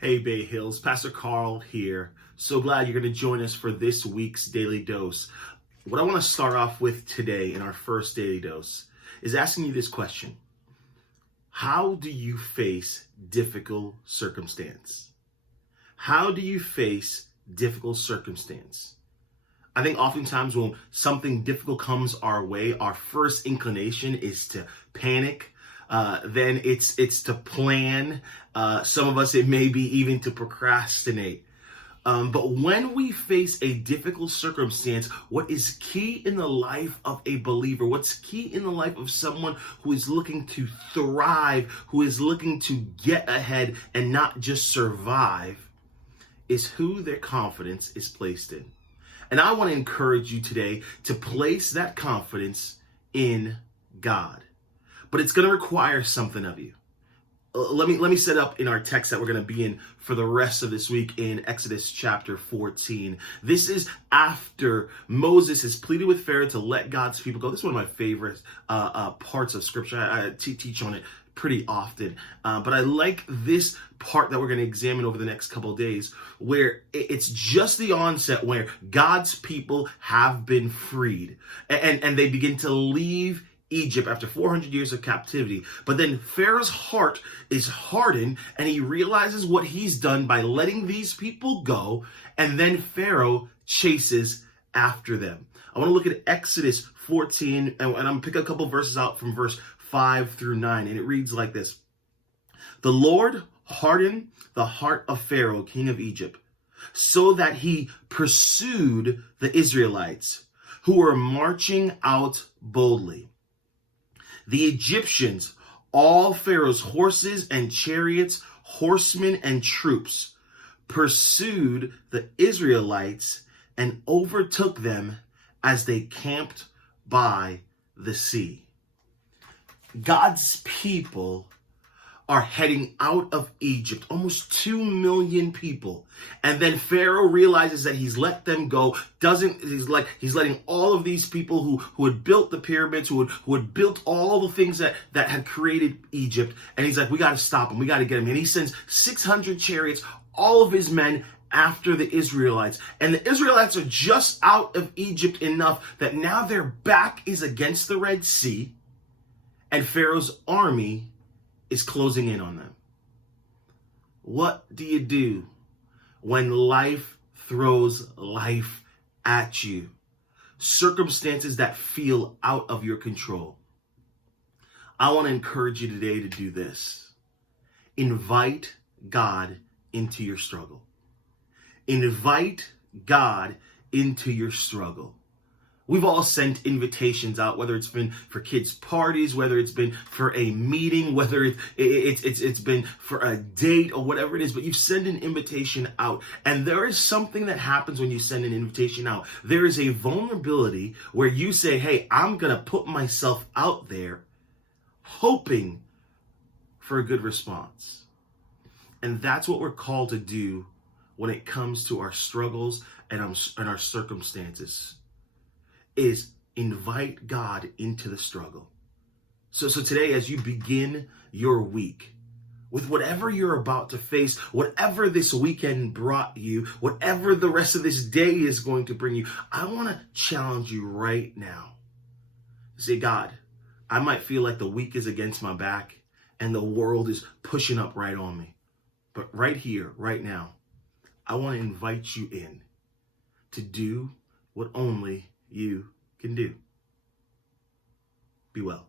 Hey Bay Hills, Pastor Carl here. So glad you're going to join us for this week's Daily Dose. What I want to start off with today in our first Daily Dose is asking you this question. How do you face difficult circumstance? How do you face difficult circumstance? I think oftentimes when something difficult comes our way, our first inclination is to panic. Then it's to plan. Some of us, it may be even to procrastinate. But when we face a difficult circumstance, what is key in the life of a believer, what's key in the life of someone who is looking to thrive, who is looking to get ahead and not just survive, is who their confidence is placed in. And I want to encourage you today to place that confidence in God. But it's going to require something of you. Let me set up in our text that we're going to be in for the rest of this week in Exodus chapter 14. This is after Moses has pleaded with Pharaoh to let God's people go. This is one of my favorite parts of Scripture. I teach on it pretty often. But I like this part that we're going to examine over the next couple of days, where it's just the onset where God's people have been freed and they begin to leave Egypt after 400 years of captivity. But then Pharaoh's heart is hardened and he realizes what he's done by letting these people go. And then Pharaoh chases after them. I want to look at Exodus 14 and I'm going to pick a couple verses out from verse 5 through 9. And it reads like this. The Lord hardened the heart of Pharaoh, king of Egypt, so that he pursued the Israelites who were marching out boldly. The Egyptians, all Pharaoh's horses and chariots, horsemen and troops, pursued the Israelites and overtook them as they camped by the sea. God's people are heading out of Egypt, almost 2 million people. And then Pharaoh realizes that he's let them go. He's letting all of these people who had built the pyramids, who had built all the things that had created Egypt. And he's like, we got to stop him. We got to get him. And he sends 600 chariots, all of his men after the Israelites. And the Israelites are just out of Egypt enough that now their back is against the Red Sea. And Pharaoh's army is closing in on them. What do you do when life throws life at you? Circumstances that feel out of your control. I want to encourage you today to do this. Invite God into your struggle. Invite God into your struggle. We've all sent invitations out, whether it's been for kids' parties, whether it's been for a meeting, whether it's been for a date or whatever it is, but you send an invitation out. And there is something that happens when you send an invitation out. There is a vulnerability where you say, hey, I'm going to put myself out there hoping for a good response. And that's what we're called to do when it comes to our struggles and our circumstances. Is invite God into the struggle. So today, as you begin your week with whatever you're about to face, whatever this weekend brought you, whatever the rest of this day is going to bring you, I want to challenge you right now. Say, God, I might feel like the week is against my back and the world is pushing up right on me. But right here, right now, I want to invite you in to do what only you can do. Be well.